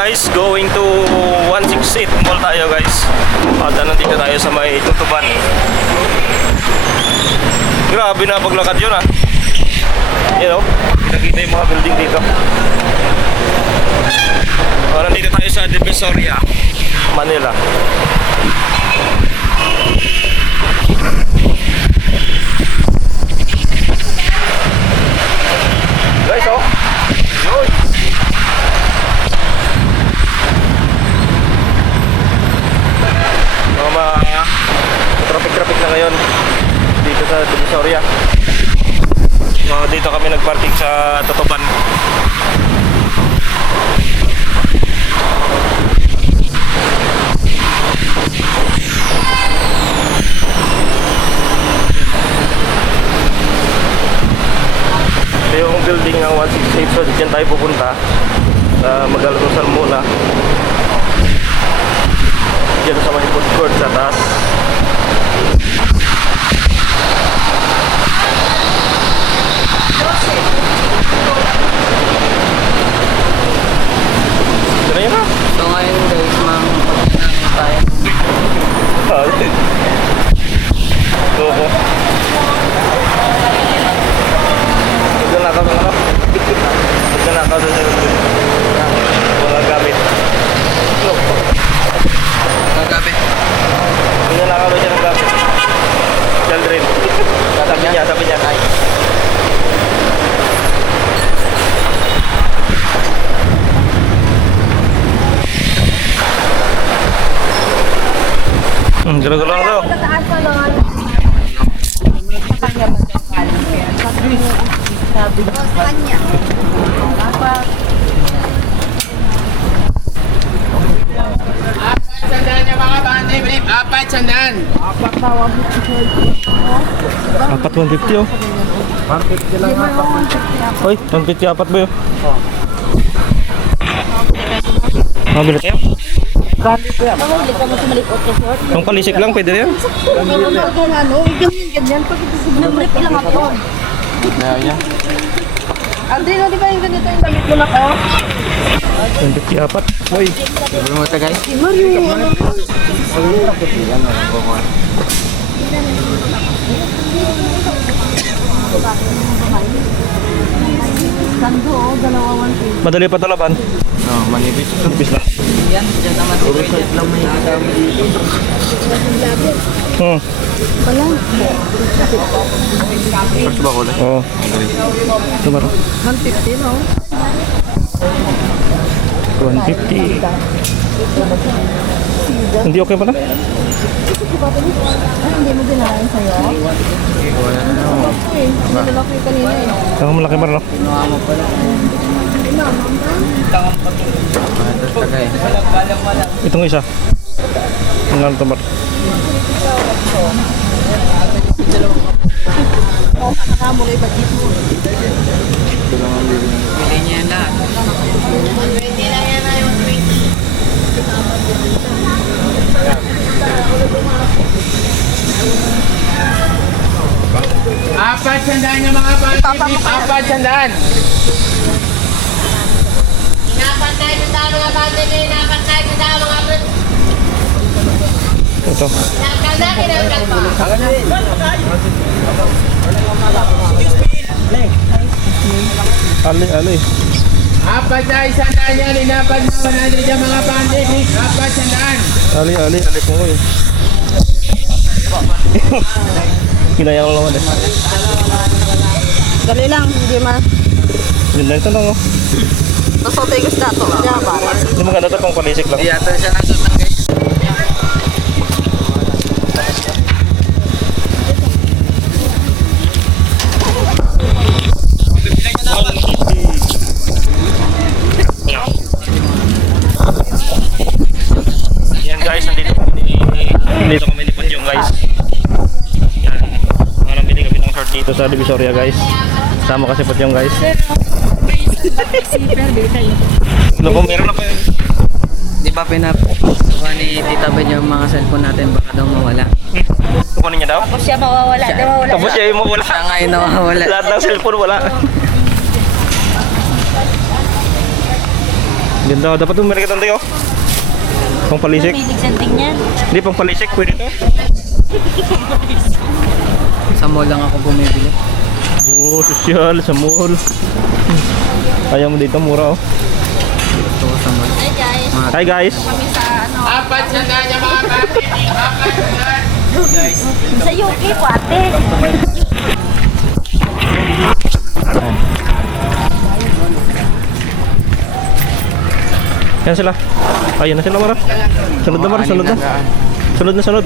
guys, going to 168 Mall tayo guys. At nandito tayo sa may Tutuban. Grabe na paglakad yun ah. You know, nakita yung mga building dito. Nandito tayo sa Divisoria, Manila. Guys, oh. Yun. Mga traffic na ngayon dito sa Divisoria. Dito kami nagparking sa Tutuban. Ito yung building ng 168, so dyan tayo pupunta. Mag-almusal muna dyan sa may food court sa taas. Ito na yun ha? So ngayon guys, tayo. Loko. Nagnanakaw ng ano? Nagnanakaw sa sarili. Walang gamit. Loko. Nagabi. Nagnanakaw ba siya ng gamit? Children. Sabi niya. Gala-gala lang daw. Tataas na lang. Sa kanya ba yung kalim? Sabi ko sa kanya. Dapat. Sandaan niya mga bande, Brip. 4 sandaan. 4,150 oh. 150 lang nga. Hoy, 150 apat ba yun? Mabili kayo? Mahuli ka mo sa malikot ka, sir. Yung palisik lang, pwede rin. Ganyan. Pag numrip ilang ako. Andrino, di ba yung ganito yung damit mo na ko? 150 apat. Hoy. Sabi mo ito guys. Si Mario. Sando, dalawa 150. Madali pa talaban. Oh, manipis. Manipis na. Yan, dyan naman si Bridget lang may kasama dito. Wala. First ba kulay? Oo. Tumara. 150, no? 150. Hindi okay pa na? Ay, hindi mo dinahin sa'yo? Wala na naman. Nagdala ko yung kanina eh. Ang malaki marano. Kinuha mo pala. Ito sa guys. Itong isa. Ang ano tumar. Nakamo kay budget mo. Ito lang ang bibili. Bili niya yan lahat. Hindi lang yan na yung 4 sandaan niya mga bande, Brip. 4 sandaan. Napantay na sa mga bande na napantay na sa mga bande. Ito. Nakanda, kinagdag pa. Ali. 4 sa sandaan yan. Inapad na 100 yung mga bande, Brip. 4 sandaan. Ali po ko eh. Kinaya ko naman eh. Dali lang, hindi man. Ganda ito lang oh. Nasote ko sa dato. Kaya para. Hindi maganda ito pang palisik lang. Iyatan siya nasutang guys. Yan guys, nandito kami ni Padyong guys. Yan. Bili kami ng short dito sa Divisoria guys. Sama kasi Padyong guys. Ano kung meron na pa yun? Di ba pinakuha ni Tita Ben yung mga cellphone natin, baka daw mawala. Kukunin niya daw? Tapos siya mawawala. Tapos siya yung mawala. Siya nga yung nawawala. Lahat ng cellphone wala. Ganda. Dapat bumili ka tayo. Pang palisik. Mahilig sa tingnan. Hindi, pang palisik. Pwede to. Sa mall lang ako bumibili. Oo, sosyal. Sa mall. Ayaw mo dito, mura oh. Ito sa mall. Hi guys. Hi guys. Kami sa ano. Apat sandaan niya mga bandit. Apat sandaan. Sa UK po ate. Yan sila. Ayun na sila, Mara. Sunod na, Mara. Sunod na. Sunod na, sunod.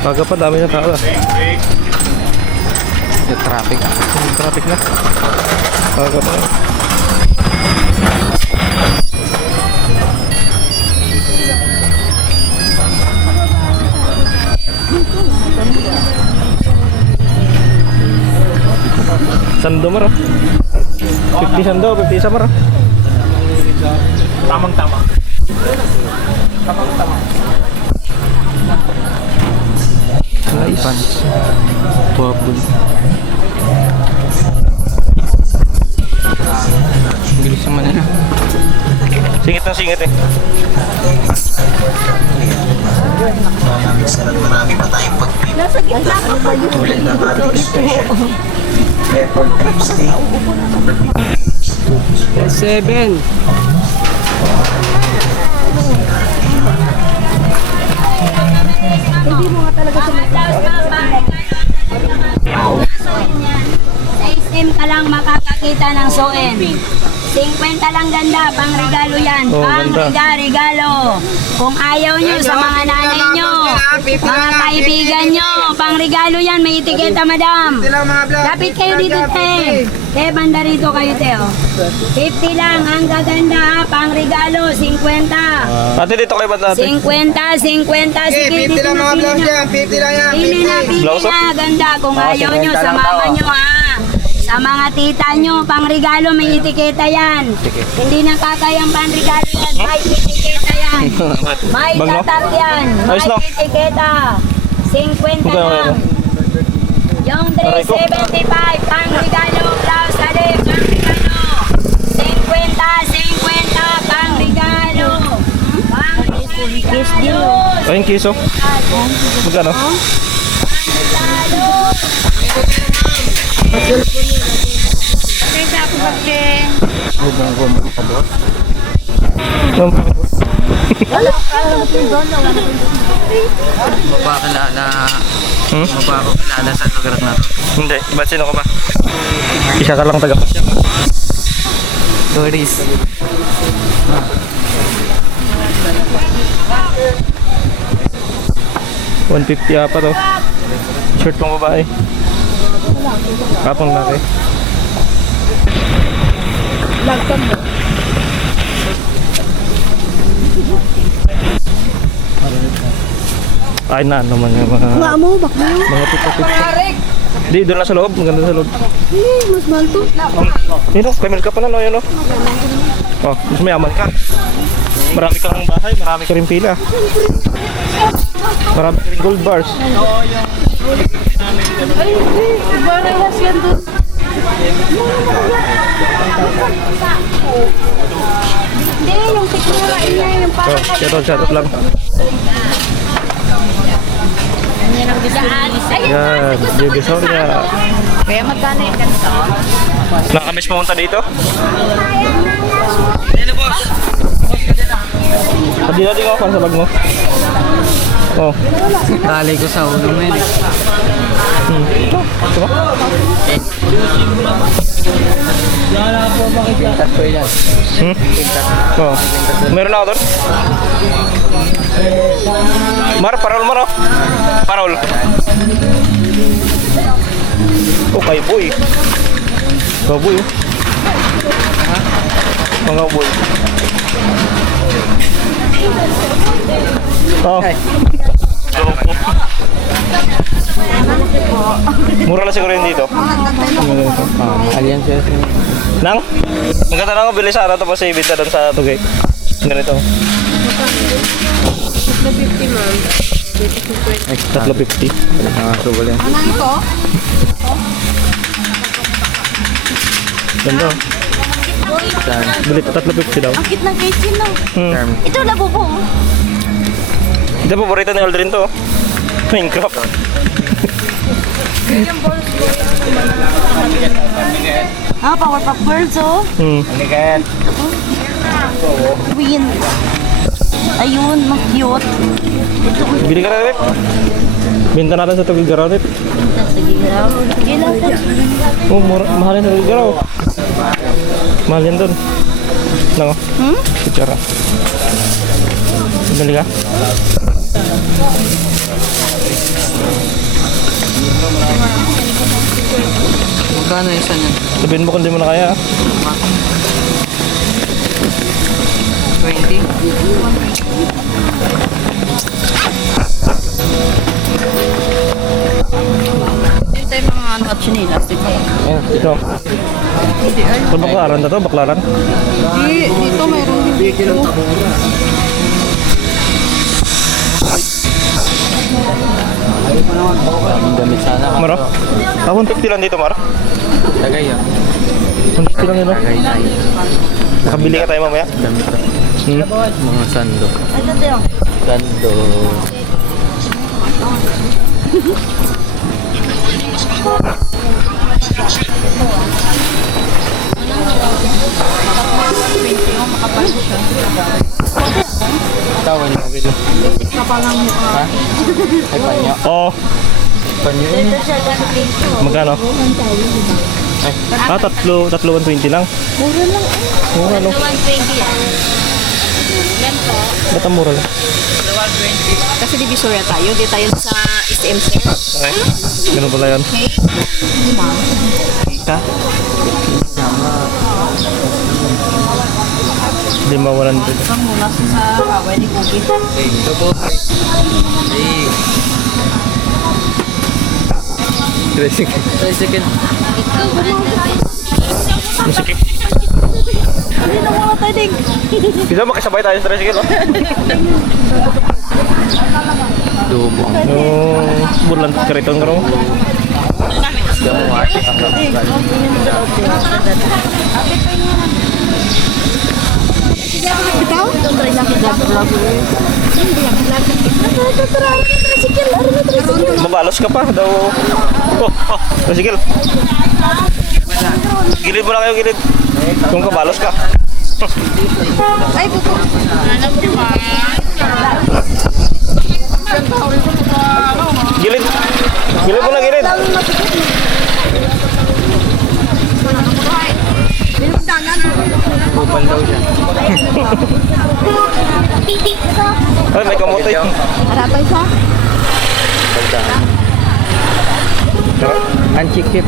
Baga pa, dami na tao. Yung traffic Traffic na. Baga pa. Sando, Mara. 50 sando, 50 isa, Mara. Tamang-tama. Tamang-tama. Nice. Purple. Bilis naman na. Singit ng singit eh. Nasa gitna ka pa yun. Seven. Hindi mo nga talaga sa SM ka lang makakakita ng soen. 50 lang ganda, pang regalo yan. Oh, Pang ganda. regalo. Kung ayaw nyo sa mga nanay nyo, mga kaibigan nyo, pang regalo yan, may etiketa madam. Lapit kayo dito, te. Te, banda rito kayo, te. Oh. 50 lang, ang gaganda, pang regalo, 50. Ate, dito kayo ba dati? 50, 50. Sige, dito na pili na. 50 lang yan. Pili na, pili Blouse, oh. na. Ganda. Kung Ah, ayaw nyo, 50 sa lang mama tao. nyo, ha. Sa mga tita nyo, pang regalo, may etiketa yan. Hindi nakakayang pang regalo yan. May etiketa yan. May Bag mo? tatak yan. May Ayos na. etiketa. 50 Magkano lang. Yung Aray ko. 375, pang regalo. Blouse, ali, pang regalo. 50, pang regalo. Pang regalo. Ayun, kiso. Magkano? Mapakilala. Hmm? Mapakilala sa lugar na to. Hindi. Ba't sino ka ba? Isa ka lang taga. Tourist. $150 pa to. Shirt pang babae. Kapang laki. Ay na naman yung mga... Nga mo, bakla. Mga pita-pita. Di, doon lang sa loob. Maganda sa loob. Mas mahal to. Yun o, pamil ka pa na no, yun o. Oh, mas mayaman ka. Marami kang bahay, marami ka rin pila. Marami ka rin gold bars. Ay, barehas yan doon. Hindi, yung tikura niya, yung Oh, shout out lang. Yan, Divisoria. Kaya magkano yung ganito? Nakamiss pumunta dito? Pati natin ako sa bag mo. Oh. Tali ko sa ulo mo yun. Ito ba? Pintas ko yan. Oh. Meron ako doon? Mar, parol mo, no? Parol. Oh, kay boy. Kaboy. Ha? Mga boy. Oh. Mura lang siguro yun dito. Alliance yun. Nang? Magkata lang ako bili sana tapos ibita doon sa Tugay. Ganito. 350, ma'am. 350. Nakasubol yan. Anong ito? Ganda. Bili pa 350 daw. Ang cute ng case yun, no? Ito, labubo. Ito paborito ni Aldrin to. Minecraft. Ah, Powerpuff Girls, oh. Queen. Ayun, mas cute. Bili ka na rin. Binta natin sa Tugigaraw rin. Sige lang. Sige lang. Oh, mahal yan sa Tugigaraw. Mahal yan dun. Nako. Kutsara. Bili ka? Magkano isa niyan? Sabihin mo kung di mo na kaya. 20? Ito yung mga ano at chinilas, di ba? Oh, ito. Ito baklaran na to, baklaran. Dito mayroon din dito. Ang damit sana. Maro? 150 lang dito, Maro. Tagay ah. 150 lang yun, no? Tagay tayo. Nakabili ka tayo mamaya. Damit ah. Mga sando. Ito tayo. Sando. Tawa niyo bilo. Ha? Ay panyo. Oo. Panyo yun. Magkano? Ah, 120 lang. Mura lang. Mura, no? 120 yan. Yan po. Ba't ang mura lang? Kasi Divisoria tayo. Di tayo sa SM Sir. Okay. Ganun pala yan. Okay? Ha? Hindi mawalan dito. Ito muna sa kaway ni Cookie. Ito po. Ay. Tricycle. Masikip. Hindi na mga tadig. Bisa makisabay tayo sa tricycle, no? Dubo. Yung bulan kariton ka rin. Ikaw? Ito try lang vlog. Mabalos ka pa daw. Tricycle. Gilid mo na kayo, gilid. Kung kabalos ka. Ay, buko. Gilid. Gilid mo na, gilid. Kupal daw siya. Ay, may kamote. Harapay siya. Anchikip.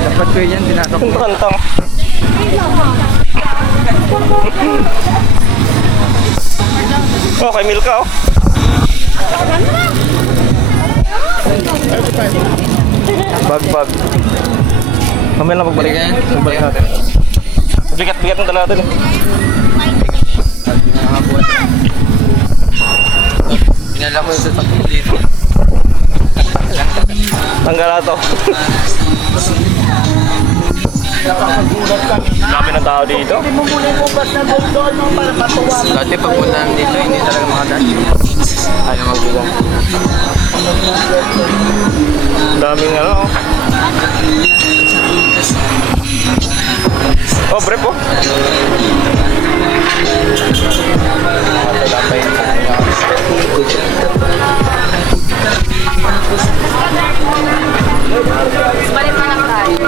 Dapat ko yan, tinatok. Kantang. Oh, kay Milka, oh. Bag. Mamaya lang pagbalik. Pagbalik natin. Bigat-bigat ng dala natin. Pinala ko yung tatakbo dito. Tanggal na to. Dami ng tao dito. Dati pagpunta dito, hindi talaga makadaan. Ayaw magbilang. Daming ano. Oh, brief oh. Balik pa lang tayo.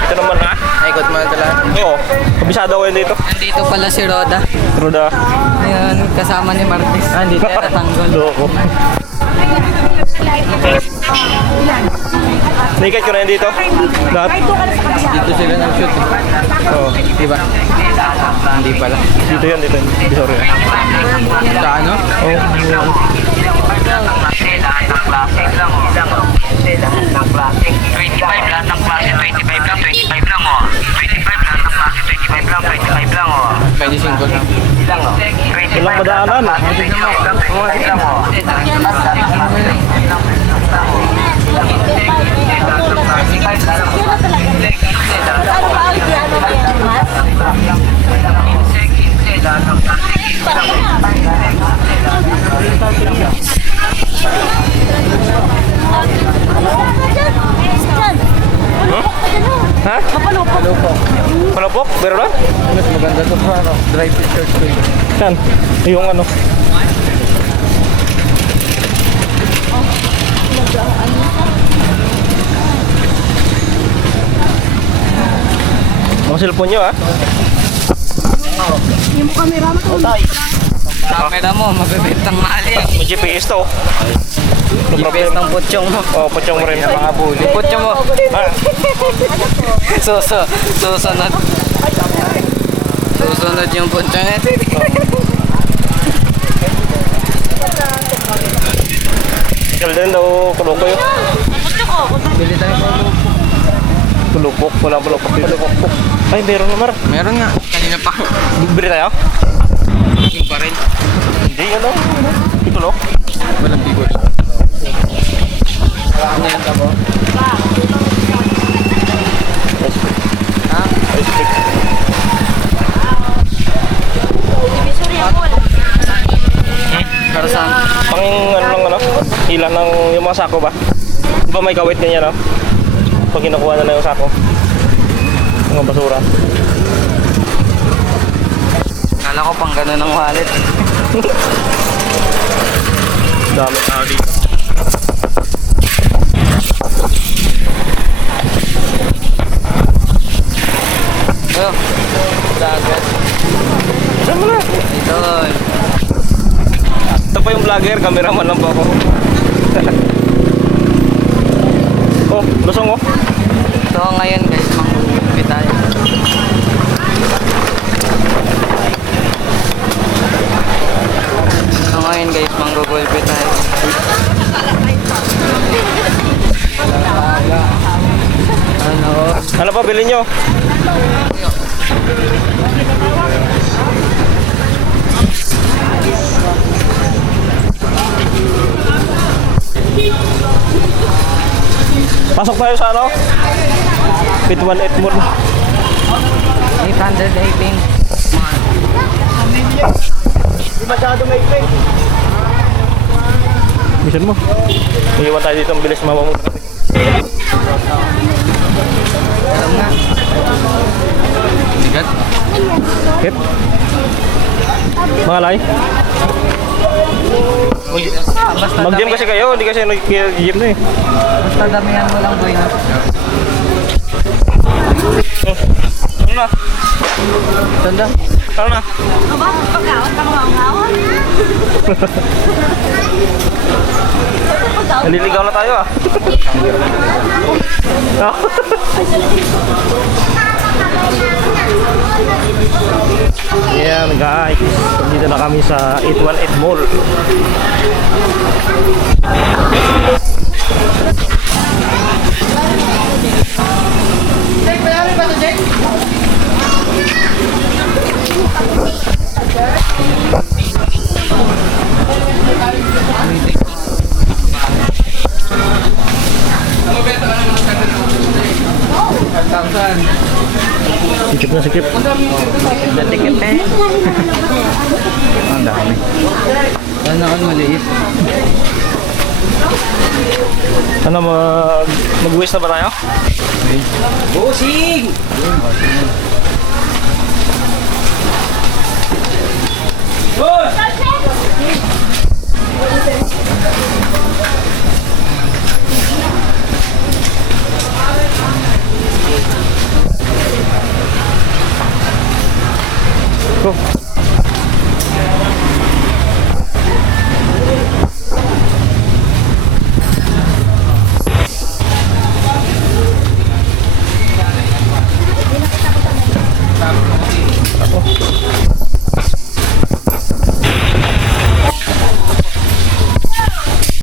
Ito naman ha. Naikot mo ito lahat. Oo. Kabisado ko yun dito. Nandito pala si Roda. Roda. Ayan, kasama ni Martis. Nandito yung natanggol. Loko. Naked ko na yun dito. Lahat. Dito sila nag-shoot. Oo. Diba? Hindi pala. Dito yan, dito. Sorry. Sa ano? Oo. Lahat ng klase lang. Lahat ng klase. 25 lahat ng klase. 25 lang. 25 lang. Walang madaanan. Ha? Palupok? Pero lang? Mas maganda to pa, dry pictures ko yun. Yan. Yung ano. Mga cellphone nyo, ha? Camera mo, mabibintang mahal yan. May GPS to. No GPS problem. ng putyong mo. Oh, putyong mo rin. Mga bully. Putyong mo. Ah, Susunod. Susunod yung putyong natin. kailan din daw kuloko yun. Bili tayo po. Kulupok. Wala kulupok. Kulupok. Ay, meron naman. Meron nga. Kanina pa. Bibili tayo? Yung pa rin. Hindi, ano? Itulok. Walang bigol. Ano yan ka po? Ha? Ice pick. Para saan? Pang ano lang ano? Ilan ng yung mga sako ba? Di ba may kawit ganyan no? Pag kinukuha na yung sako. Mga basura. Kala ko pang gano'n ng wallet. Dami tao dito. Oh, dagat. Saan mo na? Ito. Ito pa yung vlogger, cameraman lang po ako. Oh, lusong oh. So ngayon guys, mang-uwi tayo. So ngayon guys, mang-gugulpi tayo. Ano? Ano pa bilhin nyo? Pasok tayo sa ano? Pit 18 Mall. 818. Hindi masyado may pay. Mission mo. Iiwan tayo dito ang bilis mamamunta kami. Alam nga. Bigat. Hit. Mga lay. Basta Mag-gym kasi kayo, hindi kasi nag-gym na eh. Basta damihan mo lang boy na. Ano na? Tanda. Ano na? Naliligaw na tayo ah. Yan guys, dito na kami sa 818 Mall. Sikip na sikip. Datikip eh. Ang dami. Sana ako maliit. Ano mag-wish na ba tayo? Busing!